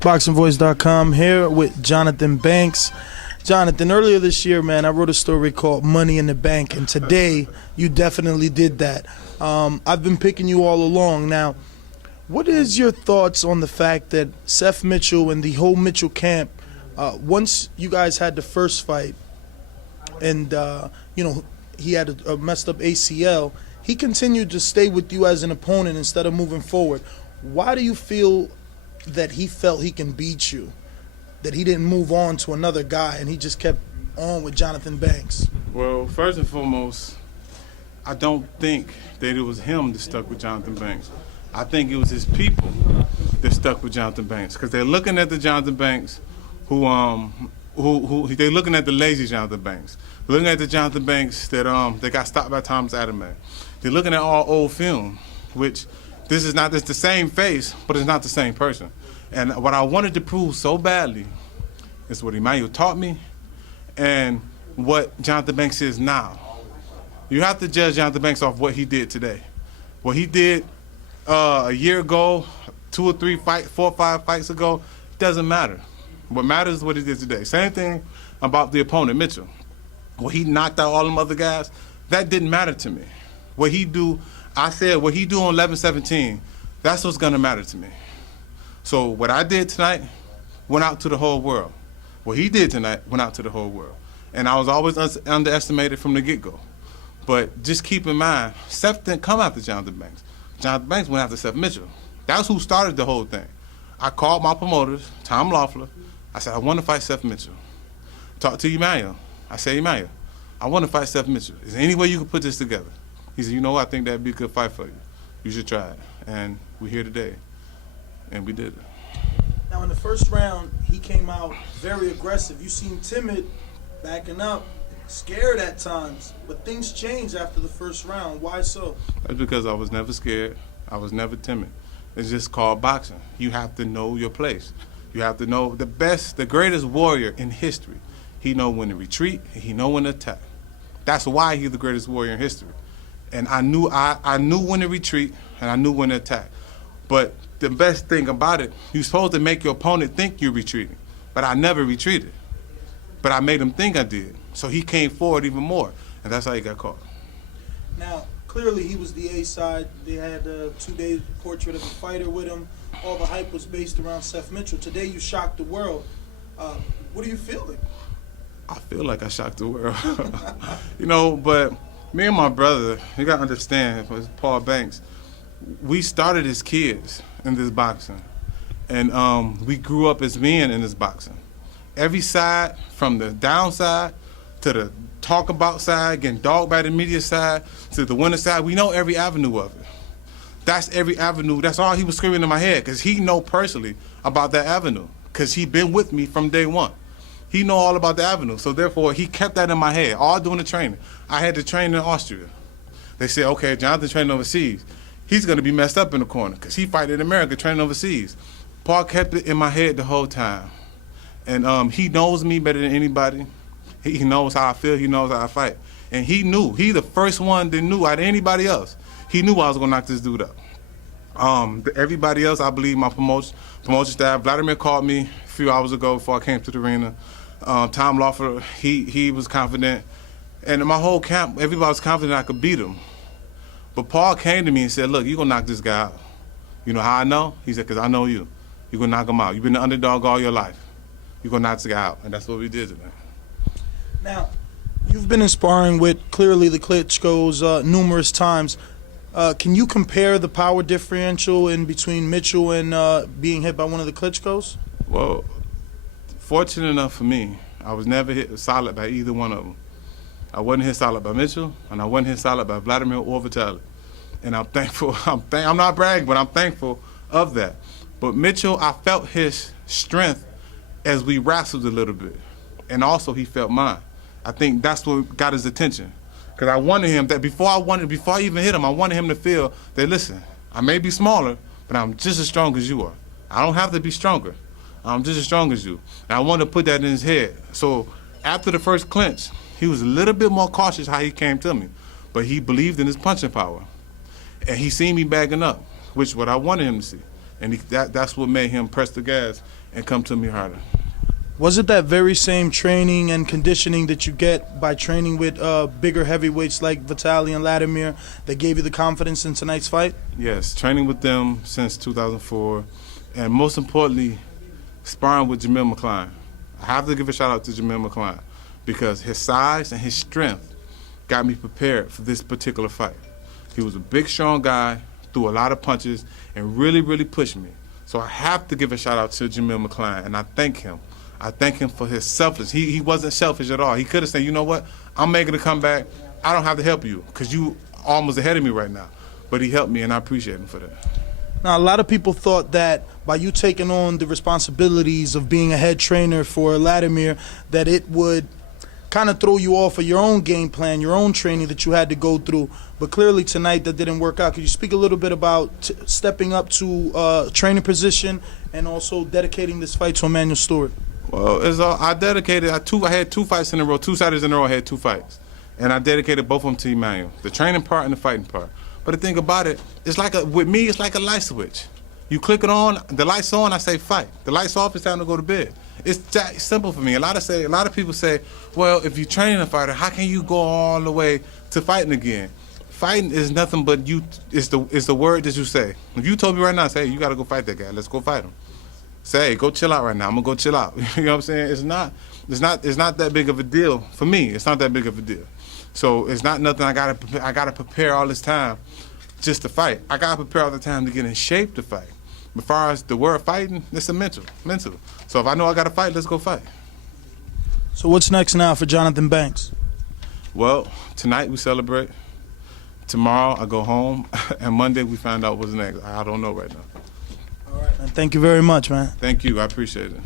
BoxingVoice.com here with Jonathan Banks. Jonathan, earlier this year, man, I wrote a story called Money in the Bank, and today you definitely did that. I've been picking you all along. Now, what is your thoughts on the fact that Seth Mitchell and the whole Mitchell camp, once you guys had the first fight and, he had a messed up ACL, he continued to stay with you as an opponent instead of moving forward. Why do you feel that he felt he can beat you, that he didn't move on to another guy and he just kept on with Jonathan Banks? Well, first and foremost, I don't think that it was him that stuck with Jonathan Banks. I think it was his people that stuck with Jonathan Banks, because they're looking at the Jonathan Banks who they're looking at the lazy Jonathan Banks. They're looking at the Jonathan Banks that got stopped by Thomas Adaman. They're looking at all old film, which it's the same face, but it's not the same person. And what I wanted to prove so badly is what Emmanuel taught me and what Jonathan Banks is now. You have to judge Jonathan Banks off what he did today. What he did a year ago, 2 or 3 fights, 4 or 5 fights ago, doesn't matter. What matters is what he did today. Same thing about the opponent, Mitchell. What he knocked out all them other guys, that didn't matter to me. What he do, I said, what he do on 11-17, that's what's gonna matter to me. So what I did tonight went out to the whole world. What he did tonight went out to the whole world. And I was always underestimated from the get-go. But just keep in mind, Seth didn't come after Jonathan Banks. Jonathan Banks went after Seth Mitchell. That's who started the whole thing. I called my promoters, Tom Loeffler. I said, I want to fight Seth Mitchell. Talked to Emmanuel. I said, Emmanuel, I want to fight Seth Mitchell. Is there any way you could put this together? He said, you know what? I think that'd be a good fight for you. You should try it. And we're here today. And we did it. Now, in the first round, he came out very aggressive. You seemed timid, backing up, scared at times. But things changed after the first round. Why so? That's because I was never scared. I was never timid. It's just called boxing. You have to know your place. You have to know the greatest warrior in history. He know when to retreat, and he know when to attack. That's why he's the greatest warrior in history. And I knew when to retreat, and I knew when to attack. But the best thing about it, you're supposed to make your opponent think you're retreating. But I never retreated. But I made him think I did. So he came forward even more, and that's how he got caught. Now, clearly he was the A-side. They had a 2-day portrait of a fighter with him. All the hype was based around Seth Mitchell. Today you shocked the world. What are you feeling? I feel like I shocked the world. But me and my brother, you got to understand, Paul Banks, we started as kids in this boxing. And we grew up as men in this boxing. Every side, from the downside to the talk about side, getting dogged by the media side, to the winner side, we know every avenue of it. That's every avenue. That's all he was screaming in my head, because he know personally about that avenue, because he been with me from day one. He know all about the avenue, so therefore he kept that in my head, all during the training. I had to train in Austria. They said, okay, Jonathan training overseas. He's going to be messed up in the corner, because he fight in America training overseas. Paul kept it in my head the whole time. And he knows me better than anybody. He knows how I feel, he knows how I fight. And he knew, he the first one that knew out of anybody else. He knew I was going to knock this dude up. Everybody else, I believe, my promotion staff, Vladimir called me a few hours ago before I came to the arena. Tom Loeffler, he was confident. And in my whole camp, everybody was confident I could beat him. But Paul came to me and said, look, you're going to knock this guy out. You know how I know? He said, because I know you. You're going to knock him out. You've been the underdog all your life. You're going to knock this guy out. And that's what we did today. Now, you've been in sparring with, clearly, the Klitschko's numerous times. Can you compare the power differential in between Mitchell and being hit by one of the Klitschko's? Well, fortunate enough for me, I was never hit solid by either one of them. I wasn't hit solid by Mitchell, and I wasn't hit solid by Vladimir or Vitaly. And I'm thankful. I'm not bragging, but I'm thankful of that. But Mitchell, I felt his strength as we wrestled a little bit, and also he felt mine. I think that's what got his attention. Because I wanted him that before I even hit him, I wanted him to feel that, listen, I may be smaller, but I'm just as strong as you are. I don't have to be stronger. I'm just as strong as you. And I wanted to put that in his head. So after the first clinch, he was a little bit more cautious how he came to me. But he believed in his punching power. And he seen me bagging up, which what I wanted him to see. and that's what made him press the gas and come to me harder. Was it that very same training and conditioning that you get by training with bigger heavyweights like Vitaly and Latimer that gave you the confidence in tonight's fight? Yes, training with them since 2004, and most importantly, sparring with Jamil McCline. I have to give a shout out to Jamil McCline because his size and his strength got me prepared for this particular fight. He was a big, strong guy, threw a lot of punches, and really, really pushed me. So I have to give a shout out to Jamil McCline, and I thank him. I thank him for his selfless. He wasn't selfish at all. He could have said, you know what, I'm making a comeback. I don't have to help you because you almost ahead of me right now. But he helped me, and I appreciate him for that. Now, a lot of people thought that by you taking on the responsibilities of being a head trainer for Latimer, that it would kind of throw you off of your own game plan, your own training that you had to go through. But clearly tonight that didn't work out. Could you speak a little bit about stepping up to training position and also dedicating this fight to Emmanuel Stewart? Well, I had 2 fights in a row, 2 Saturdays in a row I had 2 fights. And I dedicated both of them to Emmanuel, the training part and the fighting part. But the thing about it, with me, it's like a light switch. You click it on, the light's on, I say fight. The light's off, it's time to go to bed. It's that simple for me. A lot of people say, well, if you're training a fighter, how can you go all the way to fighting again? Fighting is nothing but it's the word that you say. If you told me right now, say, hey, you gotta go fight that guy, let's go fight him. Say, hey, go chill out right now, I'm gonna go chill out. You know what I'm saying? It's not that big of a deal. For me, it's not that big of a deal. So it's not nothing I gotta prepare all this time just to fight. I gotta prepare all the time to get in shape to fight. As far as the word fighting, it's a mental. So if I know I gotta fight, let's go fight. So what's next now for Jonathon Banks? Well, tonight we celebrate. Tomorrow I go home, and Monday we find out what's next. I don't know right now. All right, man. Thank you very much, man. Thank you. I appreciate it.